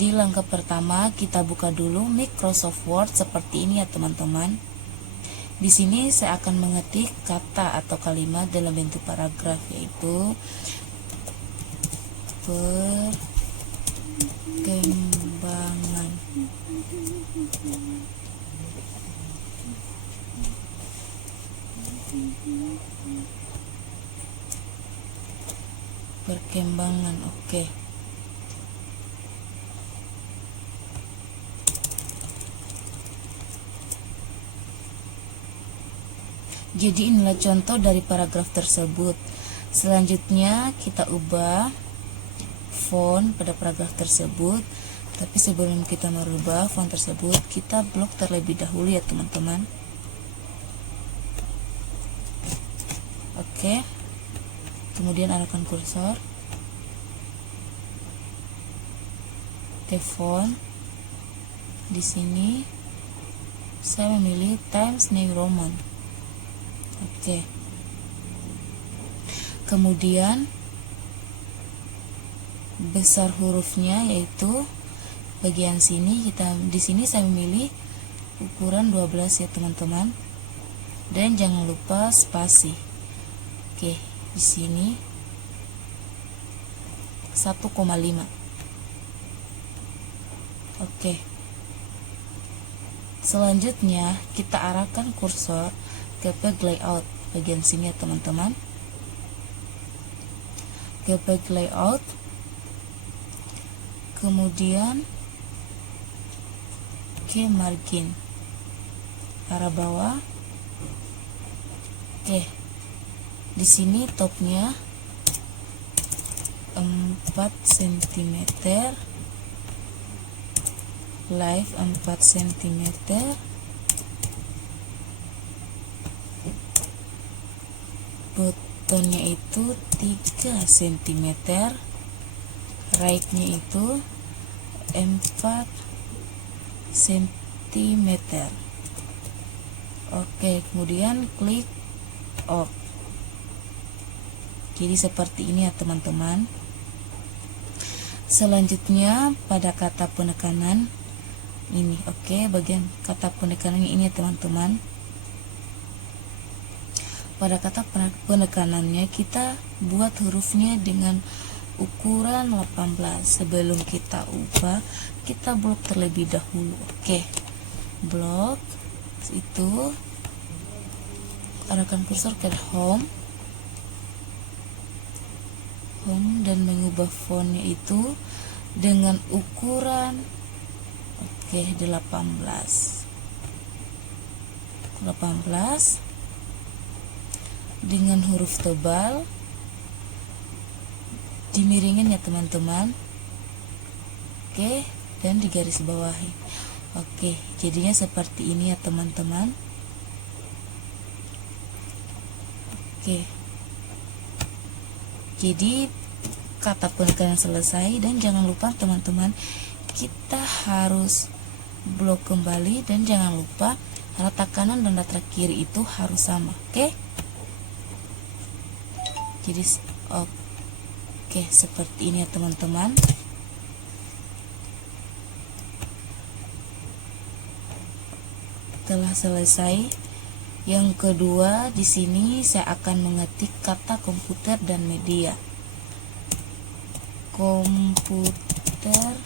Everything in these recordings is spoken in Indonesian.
Jadi langkah pertama kita buka dulu Microsoft Word seperti ini ya teman-teman. Di sini saya akan mengetik kata atau kalimat dalam bentuk paragraf, yaitu perkembangan. Perkembangan, oke. Jadi inilah contoh dari paragraf tersebut. Selanjutnya kita ubah font pada paragraf tersebut. Tapi sebelum kita merubah font tersebut, kita blok terlebih dahulu ya teman-teman. Oke. Kemudian arahkan kursor ke font. Di sini saya memilih Times New Roman. Oke. Kemudian besar hurufnya, yaitu bagian sini di sini saya memilih ukuran 12 ya teman-teman. Dan jangan lupa spasi. Oke, di sini 1,5. Oke. Selanjutnya kita arahkan kursor ke page layout bagian sini ya teman-teman. Ke page layout, kemudian ke margin arah bawah. Oke, di sini topnya 4 cm, live 4 cm, bottonnya itu 3 cm, right-nya itu 4 cm. Oke, kemudian klik OK. Jadi seperti ini ya teman-teman. Selanjutnya pada kata penekanan ini, oke, bagian kata penekanan ini ya teman-teman. Pada kata penekanannya kita buat hurufnya dengan ukuran 18. Sebelum kita ubah, kita blok terlebih dahulu. Oke, blok itu, arahkan kursor ke home dan mengubah fontnya itu dengan ukuran 18 dengan huruf tebal, dimiringin ya teman-teman. Oke, dan digaris bawahi. Oke, jadinya seperti ini ya teman-teman. Oke, jadi kata penekanan selesai, dan jangan lupa teman-teman, kita harus blok kembali, dan jangan lupa letak kanan dan letak kiri itu harus sama. Oke, jadi oke, seperti ini ya teman-teman. Telah selesai. Yang kedua, di sini saya akan mengetik kata komputer dan media. Komputer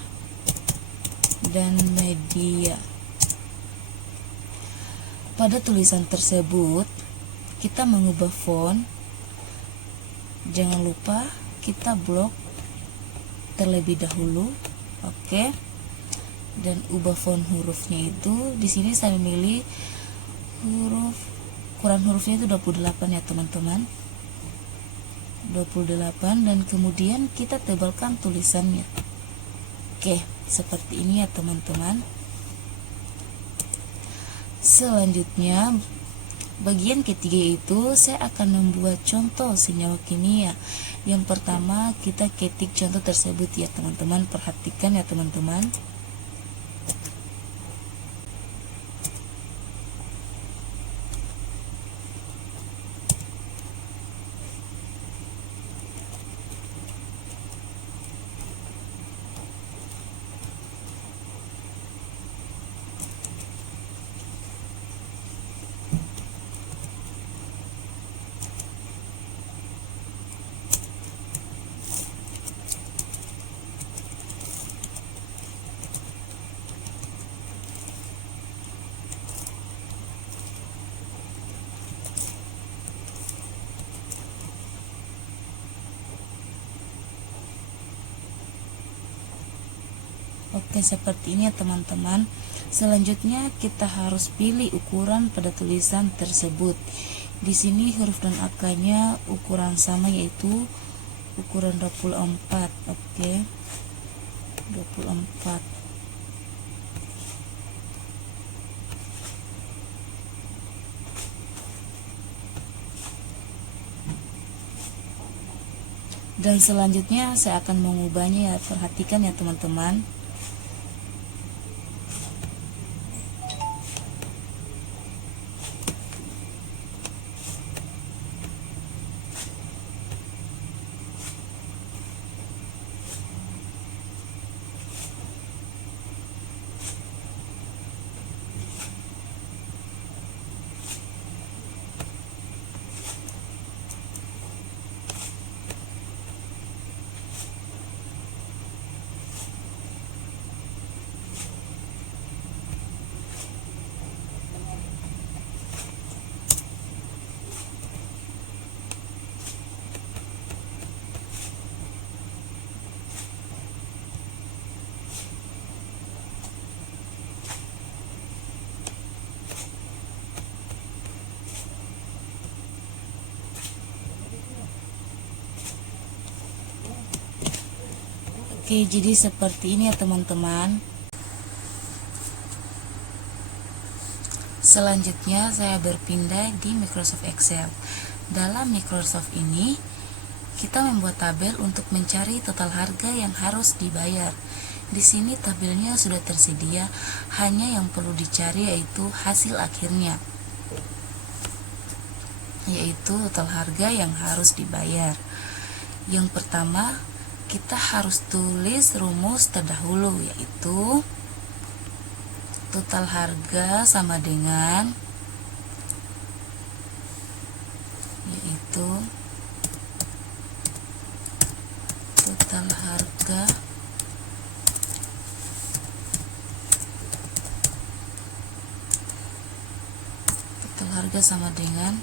dan media. Pada tulisan tersebut kita mengubah font. Jangan lupa kita blok terlebih dahulu. Oke. Dan ubah font hurufnya itu, di sini saya memilih ukuran hurufnya itu 28 ya teman-teman. 28, dan kemudian kita tebalkan tulisannya. Oke, seperti ini ya teman-teman. Selanjutnya bagian ketiga itu saya akan membuat contoh senyawa kimia. Yang pertama kita ketik contoh tersebut ya teman-teman. Perhatikan ya teman-teman. Oke, seperti ini ya teman-teman. Selanjutnya kita harus pilih ukuran pada tulisan tersebut. Di sini huruf dan angkanya ukuran sama, yaitu ukuran 24. Oke, 24. Dan selanjutnya saya akan mengubahnya ya, perhatikan ya teman-teman. Oke, jadi seperti ini ya teman-teman. Selanjutnya saya berpindah di Microsoft Excel. Dalam Microsoft ini kita membuat tabel untuk mencari total harga yang harus dibayar. Di sini tabelnya sudah tersedia, hanya yang perlu dicari yaitu hasil akhirnya, yaitu total harga yang harus dibayar. Yang pertama, kita harus tulis rumus terdahulu, yaitu total harga sama dengan total harga sama dengan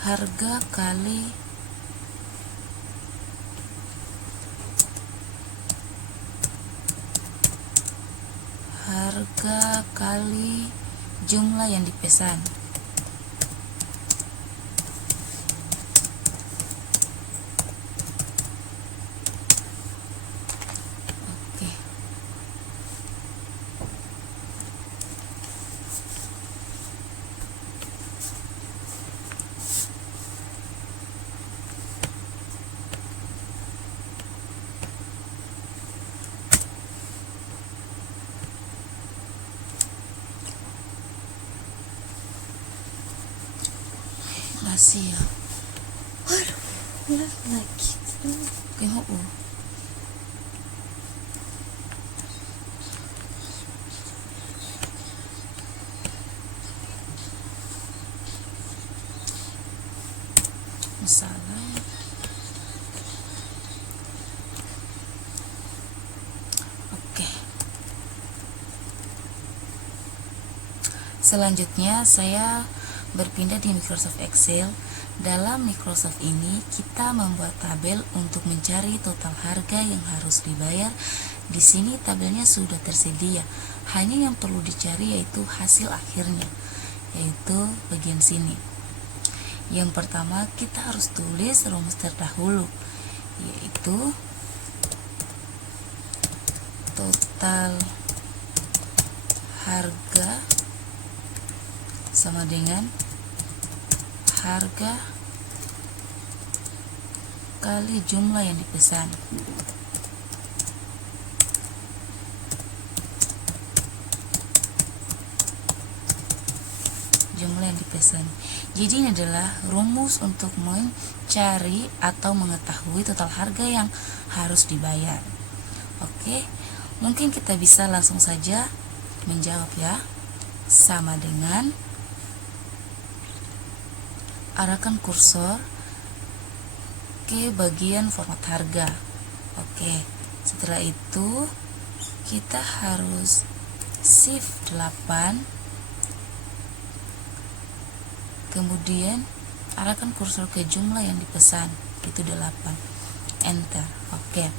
harga kali jumlah yang dipesan. Oke. Masih ya. Waduh, udah lagi. Oke, salah. Oke. Selanjutnya saya berpindah di Microsoft Excel. Dalam Microsoft ini kita membuat tabel untuk mencari total harga yang harus dibayar. Di sini tabelnya sudah tersedia, hanya yang perlu dicari yaitu hasil akhirnya, yaitu bagian sini. Yang pertama, kita harus tulis rumus terdahulu, yaitu total harga sama dengan harga kali jumlah yang dipesan. Jumlah yang dipesan. Jadi ini adalah rumus untuk mencari atau mengetahui total harga yang harus dibayar. Oke, mungkin kita bisa langsung saja menjawab ya. Sama dengan arahkan kursor ke bagian format harga. Oke, setelah itu kita harus shift 8, kemudian arahkan kursor ke jumlah yang dipesan, itu 8, enter. Oke,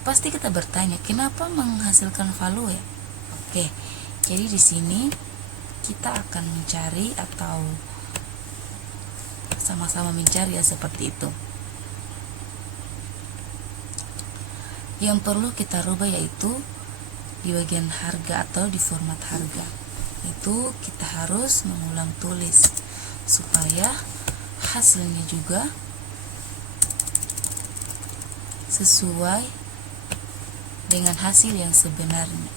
Pasti kita bertanya, kenapa menghasilkan value ya? Oke, jadi di sini kita akan mencari atau sama-sama mencari ya, seperti itu. Yang perlu kita rubah yaitu di bagian harga atau di format harga. Itu kita harus mengulang tulis supaya hasilnya juga sesuai dengan hasil yang sebenarnya.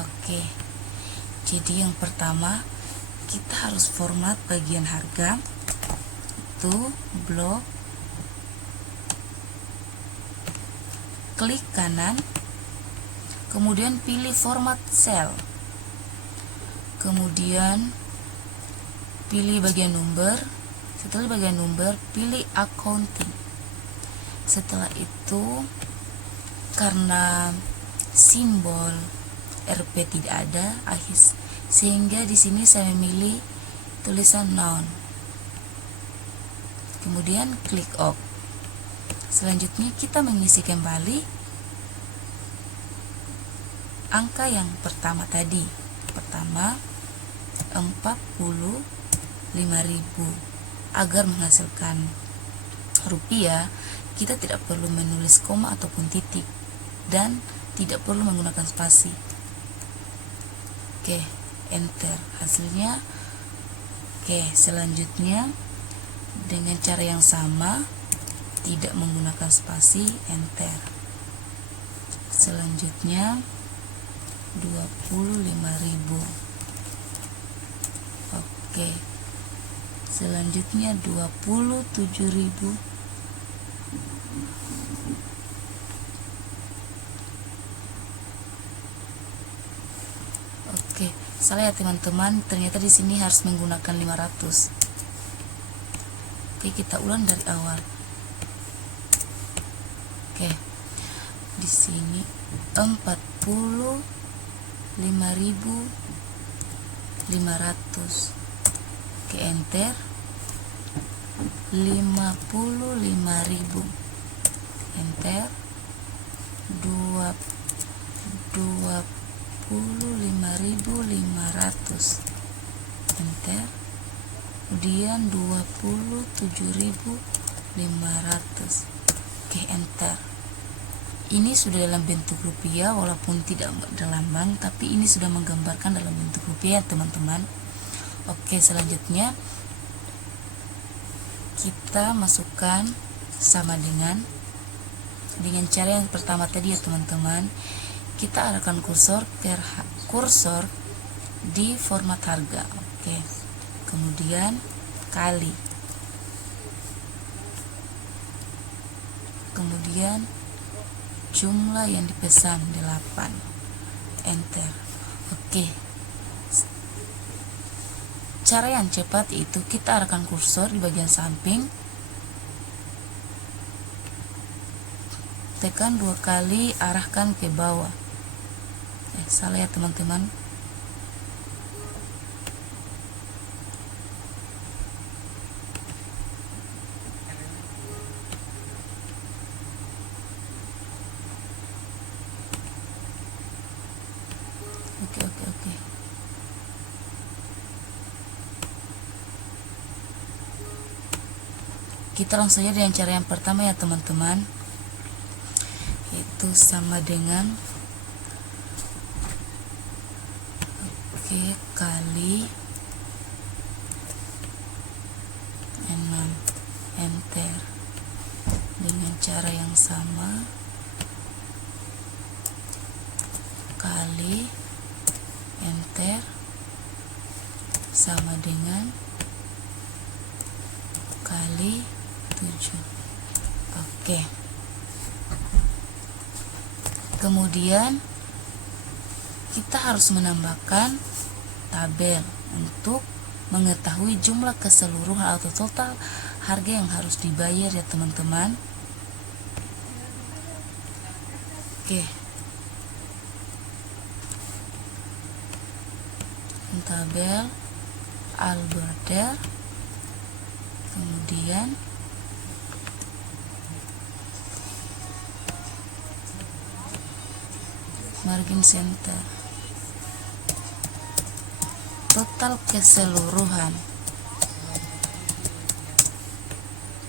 Oke, jadi yang pertama kita harus format bagian harga itu blok, klik kanan, kemudian pilih format cell, kemudian pilih bagian number. Setelah bagian number, pilih accounting. Setelah itu, karena simbol RP tidak ada, sehingga di sini saya memilih tulisan noun. Kemudian klik OK. Selanjutnya kita mengisi kembali angka yang pertama tadi. Pertama 45.000. Agar menghasilkan rupiah, kita tidak perlu menulis koma ataupun titik dan tidak perlu menggunakan spasi. Oke, enter hasilnya. Oke, selanjutnya dengan cara yang sama, tidak menggunakan spasi, enter. Selanjutnya 25.000. Oke, selanjutnya 27.000. Oke, salah ya teman-teman, ternyata di sini harus menggunakan 500. Oke, kita ulang dari awal. Oke, di sini 45.500. Oke, enter. 55.000, enter. 25.500, enter. Kemudian 27.500. Oke, enter. Ini sudah dalam bentuk rupiah, walaupun tidak dalam bank, tapi ini sudah menggambarkan dalam bentuk rupiah, teman-teman. Oke, selanjutnya kita masukkan sama dengan cara yang pertama tadi ya teman-teman. Kita arahkan kursor di format harga. Oke, kemudian kali, kemudian jumlah yang dipesan 8, enter. Oke, cara yang cepat itu kita arahkan kursor di bagian samping, tekan 2 kali, arahkan ke bawah. Salah ya teman-teman. Oke. Kita langsung saja dengan cara yang pertama ya teman-teman, itu sama dengan kali 6, enter. Dengan cara yang sama, kali, enter, sama dengan kali 7. Oke. Kemudian kita harus menambahkan tabel untuk mengetahui jumlah keseluruhan atau total harga yang harus dibayar ya teman-teman. Oke, tabel soal border, kemudian margin center. Total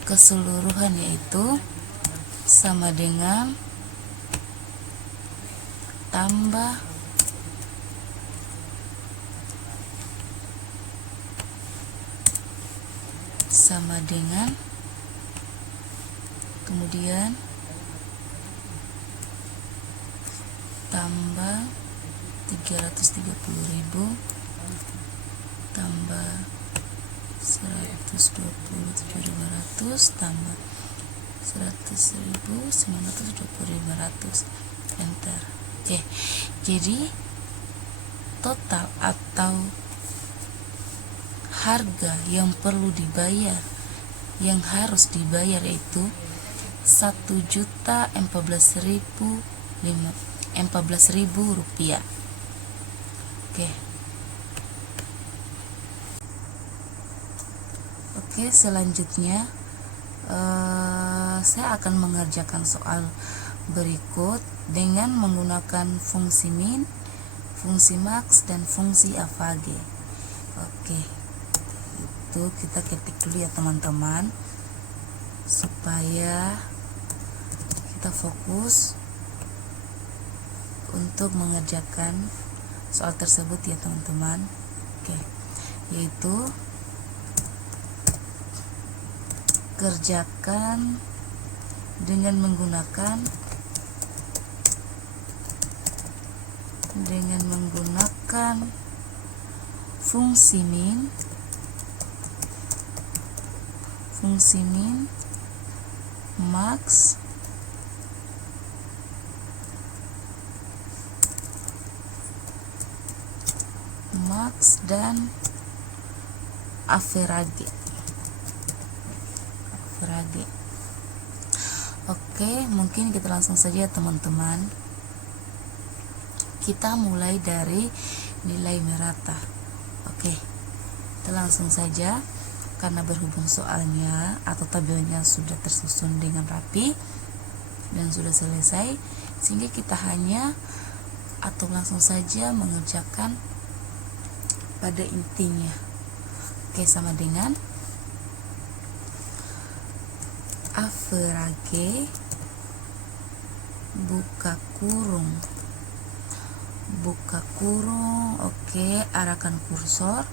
keseluruhan yaitu sama dengan tambah sama dengan kemudian tambah 330.000 tambah 127.500 tambah 100.920.500, enter. Oke, jadi total atau harga yang perlu dibayar, yang harus dibayar yaitu 1.014.000 rupiah. Oke, selanjutnya saya akan mengerjakan soal berikut dengan menggunakan fungsi min, fungsi max, dan fungsi AVG. Oke, itu kita ketik dulu ya teman-teman, supaya kita fokus untuk mengerjakan soal tersebut ya teman-teman. Oke, yaitu kerjakan dengan menggunakan fungsi min, max, dan average. Oke, mungkin kita langsung saja teman-teman. Kita mulai dari nilai merata. Oke, kita langsung saja karena berhubung soalnya atau tabelnya sudah tersusun dengan rapi dan sudah selesai, sehingga kita hanya atau langsung saja mengerjakan pada intinya. Oke, sama dengan average buka kurung. Oke, arahkan kursor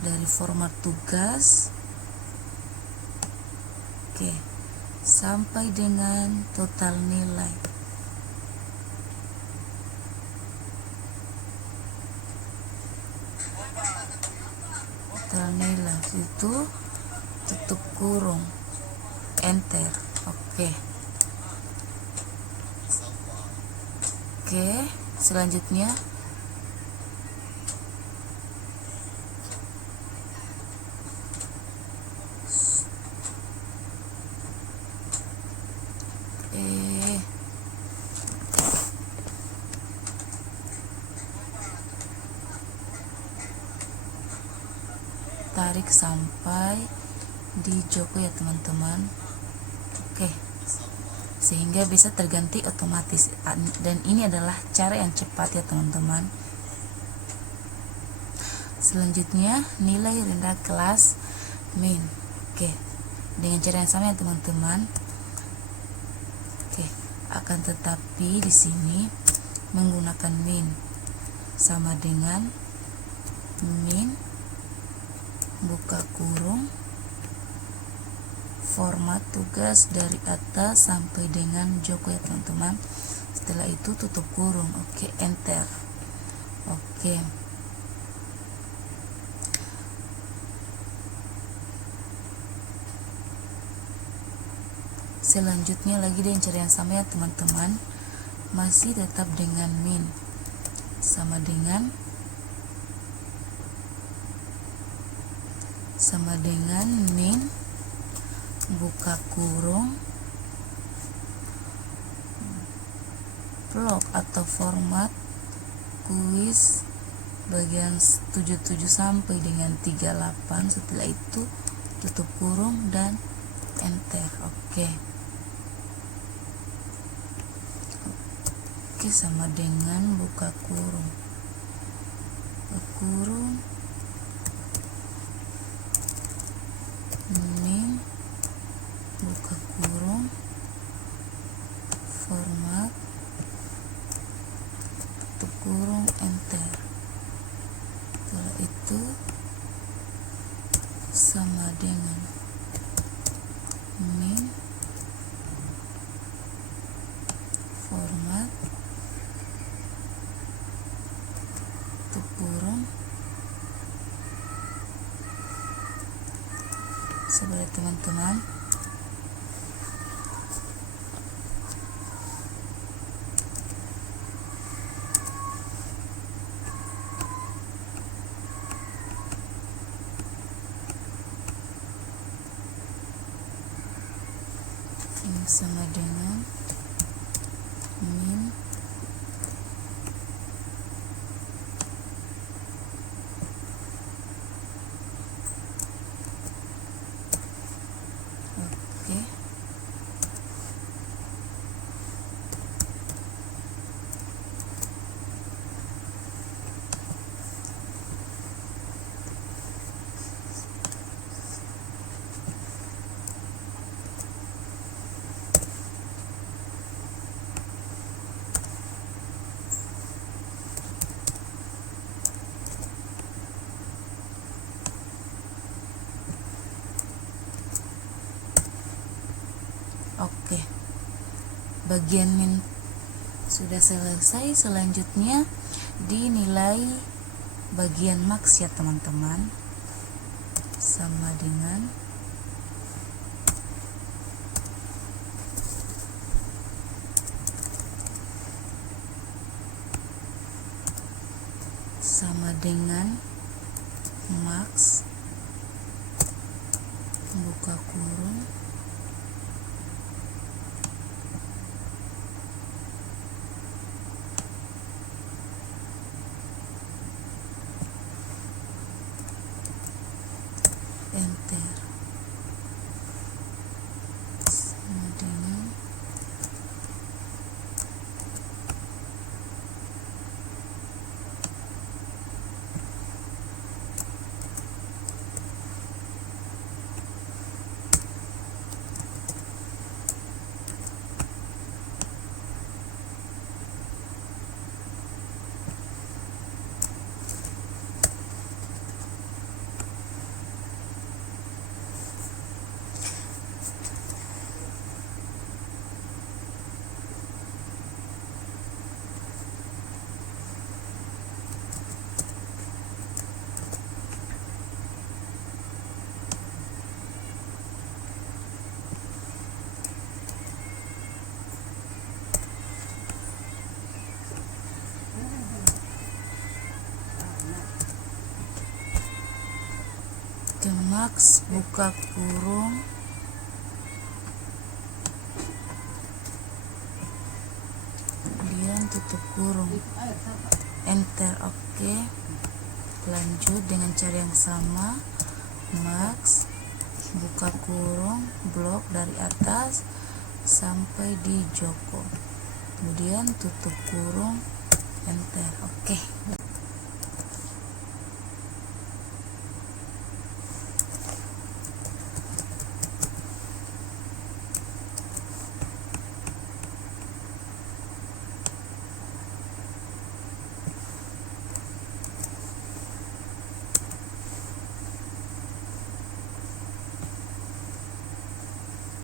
dari format tugas, oke, sampai dengan total nilai. Itu tutup kurung, enter. Oke, selanjutnya tarik sampai di joko ya teman-teman. Oke, sehingga bisa terganti otomatis, dan ini adalah cara yang cepat ya teman-teman. Selanjutnya nilai rendah kelas min. Oke, dengan cara yang sama ya teman-teman. Oke, akan tetapi di sini menggunakan min sama dengan min buka kurung format tugas dari atas sampai dengan joko ya teman-teman. Setelah itu tutup kurung. Oke, enter. Oke, selanjutnya lagi dengan cara yang sama ya teman-teman, masih tetap dengan min sama dengan min buka kurung blok atau format kuis bagian 77 sampai dengan 38. Setelah itu tutup kurung dan enter. Oke, sama dengan buka kurung, min, buka kurung, format, tutup kurung, enter. Setelah itu sama dengan min, format, tutup kurung. Sebagai teman-teman, ini sama dengan min, oke. Oke, bagian min sudah selesai. Selanjutnya dinilai bagian max ya teman-teman, sama dengan max, buka kurung, enter. Sama dengan max, buka kurung, kemudian tutup kurung, enter. Oke, lanjut dengan cara yang sama, max, buka kurung, blok dari atas sampai di Joko, kemudian tutup kurung, enter. Oke.